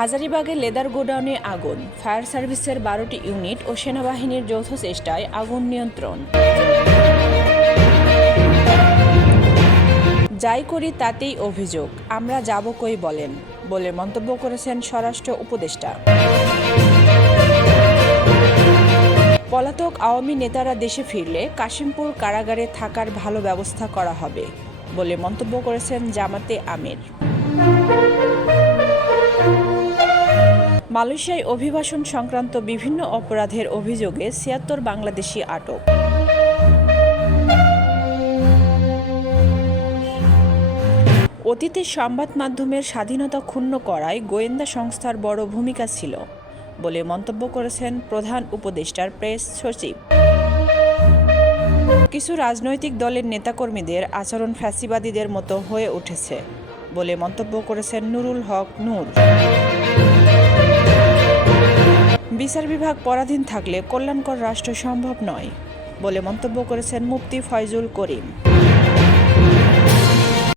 হাজারীবাগের leather গোডাউনে আগুন, fire সার্ভিসের 12টি ইউনিট ও সেনাবাহিনীর যৌথ চেষ্টায় আগুন নিয়ন্ত্রণ। যাই করি তাতেই অভিযোগ, আমরা যাব কই বলেন, বলে মন্তব্য করেছেন স্বরাষ্ট্র উপদেষ্টা। পলাতক আওয়ামী নেতারা দেশে ফিরলে কাশিমপুর কারাগারে থাকার ভালো ব্যবস্থা করা হবে বলে মন্তব্য করেছেন জামাতে আমির। মালয়েশিয়ায় অভিবাসন সংক্রান্ত বিভিন্ন অপরাধের অভিযোগে ৭৬ বাংলাদেশি আটক। অতীতে সংবাদ মাধ্যমের স্বাধীনতা ক্ষুণ্ণ করায় গোয়েন্দা সংস্থার বড় ভূমিকা ছিল বলে মন্তব্য করেছেন প্রধান উপদেষ্টার প্রেস সচিব। কিছু রাজনৈতিক দলের নেতাকর্মীদের আচরণ ফ্যাসিবাদীদের মতো হয়ে উঠেছে বলে মন্তব্য করেছেন নুরুল হক নূর। বিচার বিভাগ পরাধীন থাকলে কল্যাণকর রাষ্ট্র সম্ভব নয় বলে মন্তব্য করেছেন মুফতি ফয়জুল করিম।